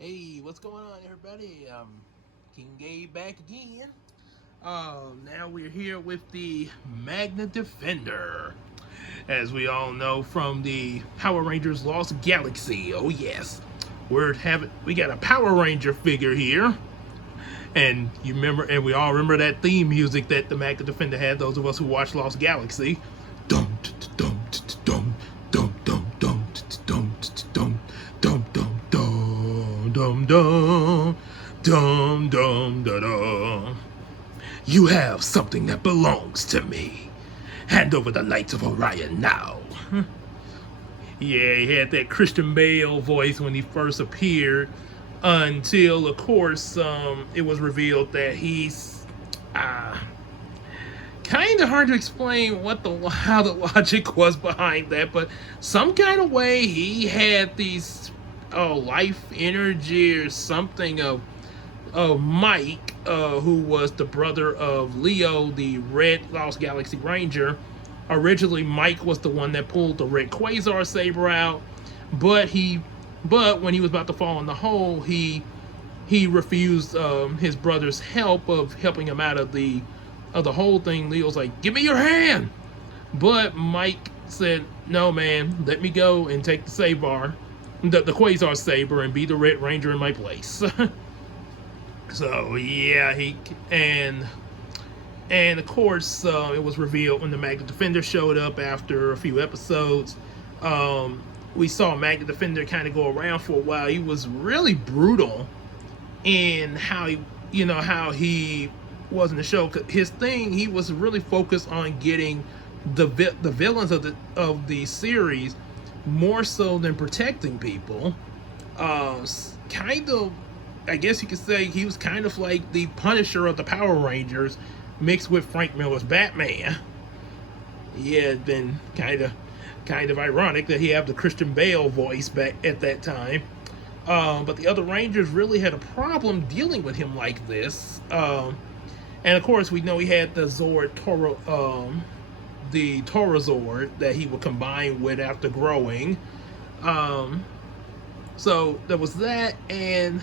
Hey, what's going on, everybody? King Gabe back again. Now we're here with the Magna Defender, as we all know from the Power Rangers Lost Galaxy. Oh yes, we got a Power Ranger figure here, and you remember, and we all remember that theme music that the Magna Defender had. Those of us who watched Lost Galaxy, dum dum dum dum dum dum dum dum dum dum dum dum dum dum dum da da. You have something that belongs to me. Hand over the lights of Orion now. Yeah, he had that Christian Bale voice when he first appeared, until, of course, it was revealed that he's kind of hard to explain how the logic was behind that, but some kind of way he had these life energy or something of Mike, who was the brother of Leo, the Red Lost Galaxy Ranger. Originally, Mike was the one that pulled the red quasar saber out, but when he was about to fall in the hole, he refused his brother's help of helping him out of the whole thing. Leo's like, "Give me your hand," but Mike said, "No, man, let me go and take the saber, the quasar saber, and be the Red Ranger in my place." So yeah, and of course it was revealed when the Magna Defender showed up after a few episodes. We saw Magna Defender kind of go around for a while. He was really brutal in how he was in the show. His thing, he was really focused on getting the villains of the series more so than protecting people. Kind of, I guess you could say he was kind of like the Punisher of the Power Rangers mixed with Frank Miller's Batman. Yeah, it'd been kind of ironic that he had the Christian Bale voice back at that time. But the other Rangers really had a problem dealing with him like this. And of course, we know he had the Zord the Torazord that he would combine with after growing. So there was that, and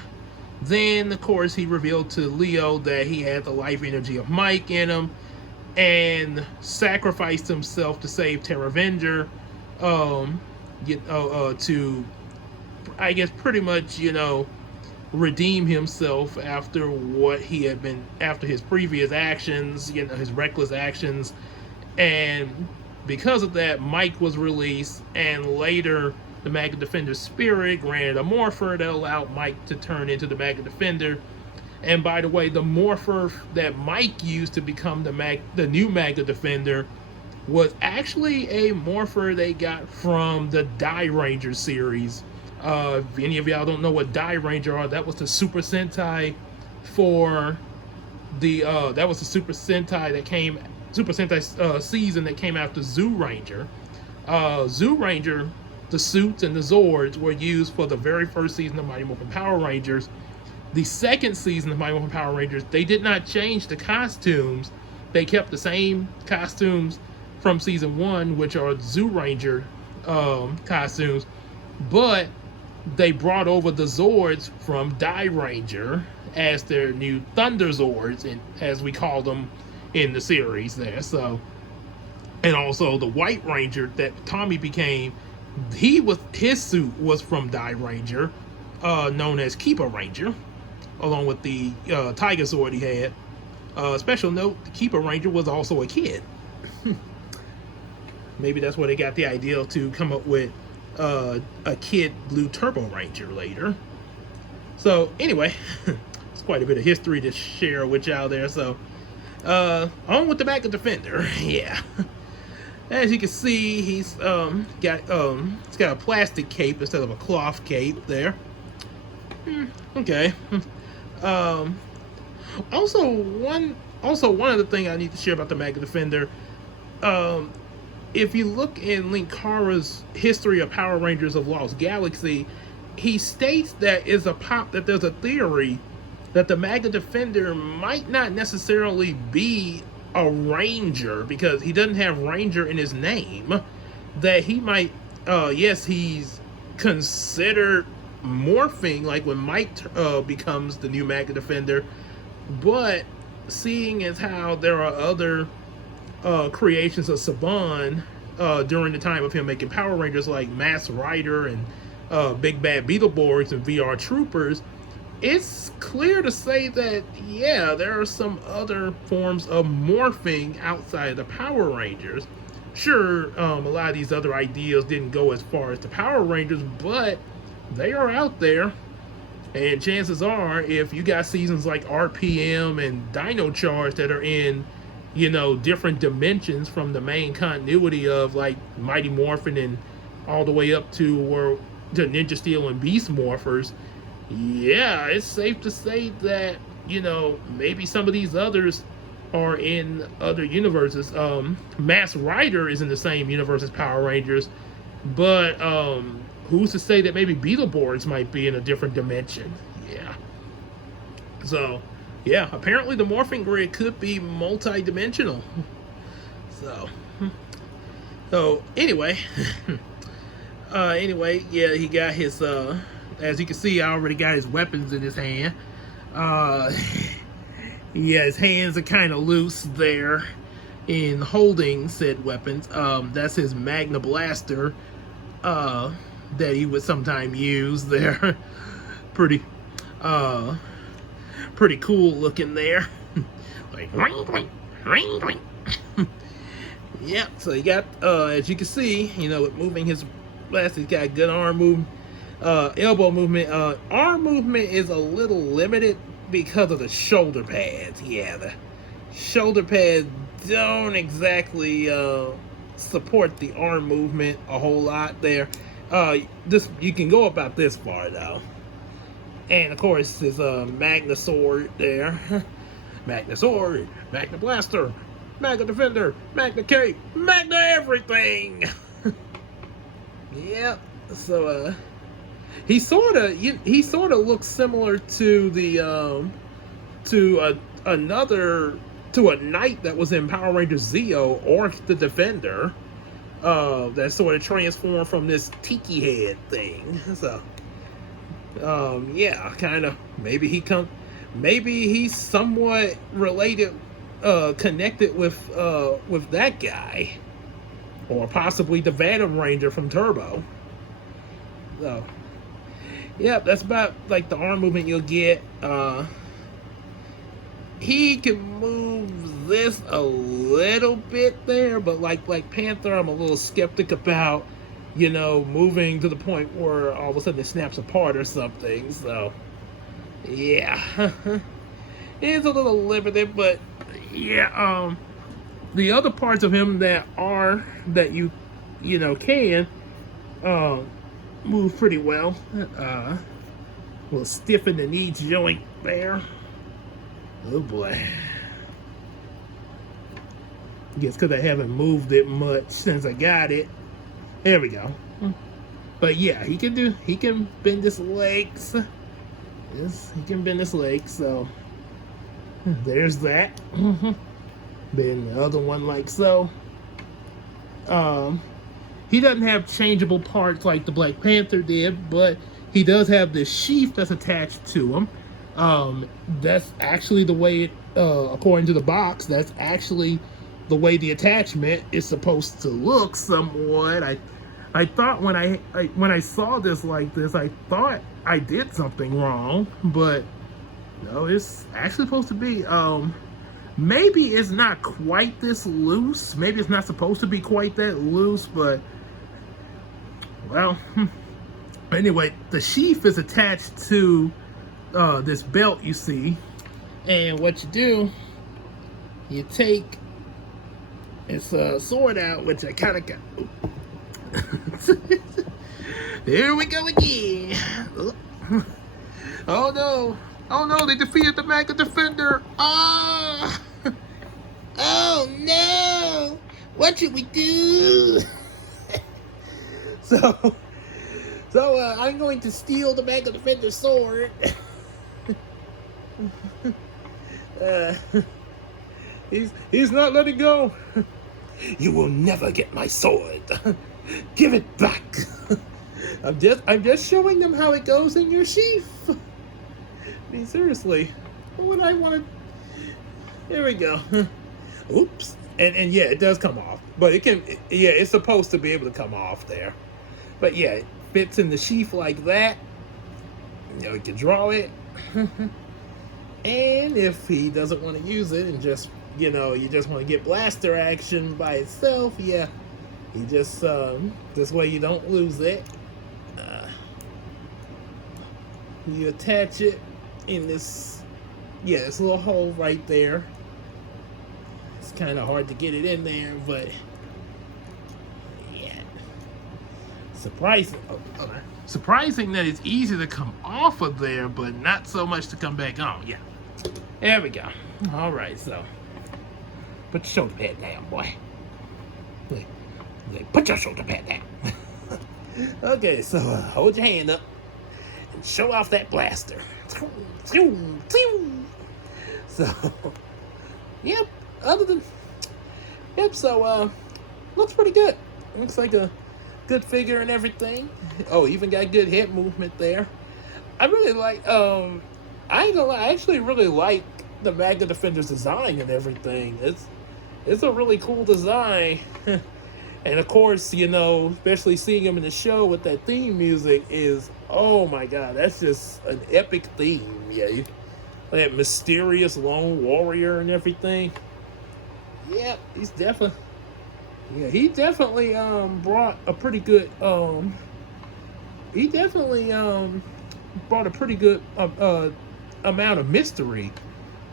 then, of course, he revealed to Leo that he had the life energy of Mike in him and sacrificed himself to save Terravenger, to, I guess, pretty much, redeem himself after after his previous actions, his reckless actions. And because of that, Mike was released, and later the Magna Defender's spirit granted a morpher that allowed Mike to turn into the Magna Defender. And by the way, the morpher that Mike used to become the new Magna Defender was actually a morpher they got from the Die Ranger series. If any of y'all don't know what Die Ranger are, that was the Super Sentai season that came after Zoo Ranger. Zoo Ranger, the suits and the Zords were used for the very first season of Mighty Morphin Power Rangers. The second season of Mighty Morphin Power Rangers, they did not change the costumes. They kept the same costumes from season 1, which are Zoo Ranger costumes, but they brought over the Zords from Die Ranger as their new Thunder Zords, and as we call them in the series there. So, and also the White Ranger that Tommy became, his suit was from Die Ranger, known as Keeper Ranger, along with the Tiger Sword he had. Special note: the Keeper Ranger was also a kid. Maybe that's where they got the idea to come up with a kid Blue Turbo Ranger later. So anyway, it's quite a bit of history to share with y'all there. So on with the Magna Defender. Yeah. As you can see, he's got a plastic cape instead of a cloth cape there. Okay. Also one other thing I need to share about the Magna Defender. If you look in Linkara's History of Power Rangers of Lost Galaxy, he states that there's a theory that the Magna Defender might not necessarily be a Ranger, because he doesn't have Ranger in his name. That he might, yes, he's considered morphing, like when Mike becomes the new Magna Defender. But seeing as how there are other creations of Saban during the time of him making Power Rangers, like Mass Rider and Big Bad Beetleborgs and VR Troopers, it's clear to say that, yeah, there are some other forms of morphing outside of the Power Rangers. Sure, a lot of these other ideas didn't go as far as the Power Rangers, but they are out there. And chances are, if you got seasons like RPM and Dino Charge that are in, different dimensions from the main continuity of like Mighty Morphin and all the way up to where the Ninja Steel and Beast Morphers, yeah, it's safe to say that, maybe some of these others are in other universes. Mass Rider is in the same universe as Power Rangers, but who's to say that maybe Beetleborgs might be in a different dimension? Yeah. So, yeah, apparently the morphing grid could be multi-dimensional. So anyway, yeah, he got his, as you can see, I already got his weapons in his hand. Yeah, his hands are kind of loose there in holding said weapons. That's his Magna Blaster that he would sometimes use there. Pretty cool looking there. Like, yeah, so he got, as you can see, with moving his blaster, he's got good arm movement, elbow movement. Arm movement is a little limited because of the shoulder pads. Yeah, the shoulder pads don't exactly support the arm movement a whole lot there. You can go about this far though. And of course, his Magna Sword there. Magna Sword, Magna Blaster, Magna Defender, Magna Cape, Magna everything. Yeah. So he sort of looks similar to the to a knight that was in Power Rangers Zeo, Orc the Defender. That sort of transformed from this tiki head thing. So yeah, kind of maybe he's somewhat related, connected with that guy, or possibly the Venom Ranger from Turbo. So yeah, that's about like the arm movement you'll get. He can move this a little bit there, but like Black Panther, I'm a little skeptic about, moving to the point where all of a sudden it snaps apart or something. So yeah, it's a little limited, but yeah, the other parts of him that you can move pretty well. Will stiffen the knee joint there. Oh boy. Guess because I haven't moved it much since I got it. There we go. But yeah, he can bend his legs. Yes, he can bend his legs, so there's that. Bend the other one like so. He doesn't have changeable parts like the Black Panther did, but he does have this sheath that's attached to him. That's actually the way according to the box, that's actually the way the attachment is supposed to look somewhat. I thought when I saw this like this, I thought I did something wrong, but no, it's actually supposed to be, maybe it's not quite this loose. Maybe it's not supposed to be quite that loose, but well, anyway, the sheath is attached to this belt you see, and what you do, you take this sword out, which I kind of got. There we go again. Oh no, they defeated the Magna Defender. Oh no, what should we do? So I'm going to steal the Magna Defender sword. He's not letting go. You will never get my sword. Give it back. I'm just showing them how it goes in your sheath. I mean, seriously, what would I want to? There we go. Oops. And yeah, it does come off, but it can. Yeah, it's supposed to be able to come off there. But yeah, it fits in the sheath like that. You know, you can draw it. And if he doesn't want to use it and just, you know, you just want to get blaster action by itself, yeah, you just, this way you don't lose it. You attach it in this, yeah, this little hole right there. It's kind of hard to get it in there, but yeah. Surprising that it's easy to come off of there, but not so much to come back on. Yeah. There we go. All right, so put your shoulder pad down, boy. Put your shoulder pad down. Okay, so hold your hand up and show off that blaster. So, yep. So looks pretty good. Looks like a good figure and everything. Oh, even got good hip movement there. I really like. I ain't gonna lie, I actually really like the Magna Defender's design and everything. It's a really cool design. And of course, you know, especially seeing him in the show with that theme music is, oh my god, that's just an epic theme. Yeah, that mysterious lone warrior and everything. Yeah, he definitely brought a pretty good amount of mystery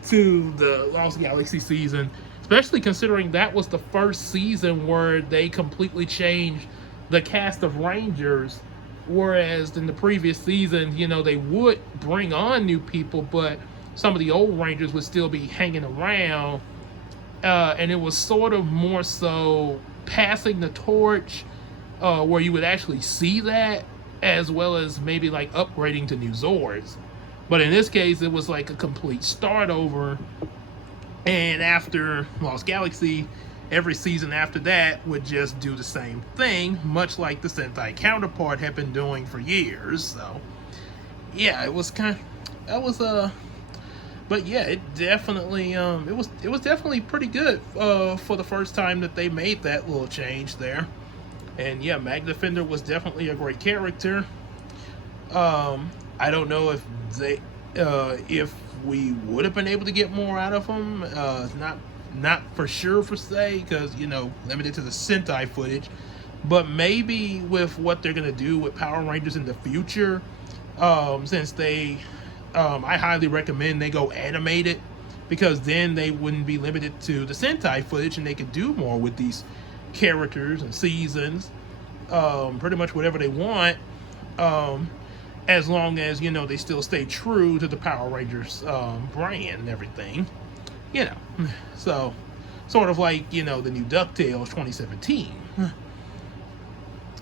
to the Lost Galaxy season, especially considering that was the first season where they completely changed the cast of Rangers, whereas in the previous season, you know, they would bring on new people, but some of the old Rangers would still be hanging around, and it was sort of more so passing the torch, where you would actually see that, as well as maybe like upgrading to new Zords. But in this case, it was like a complete start over. And after Lost Galaxy, every season after that would just do the same thing, much like the Sentai counterpart had been doing for years. So, yeah, it was but yeah, it definitely, it was definitely pretty good for the first time that they made that little change there. And yeah, Magna Defender was definitely a great character. I don't know if we would have been able to get more out of him. Not for sure for say, because, you know, limited to the Sentai footage. But maybe with what they're gonna do with Power Rangers in the future, since they, I highly recommend they go animated, because then they wouldn't be limited to the Sentai footage and they could do more with these characters and seasons, pretty much whatever they want. As long as, you know, they still stay true to the Power Rangers brand and everything, you know. So, sort of like, you know, the new DuckTales 2017.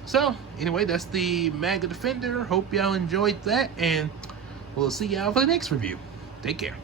So, anyway, that's the Magna Defender. Hope y'all enjoyed that, and we'll see y'all for the next review. Take care.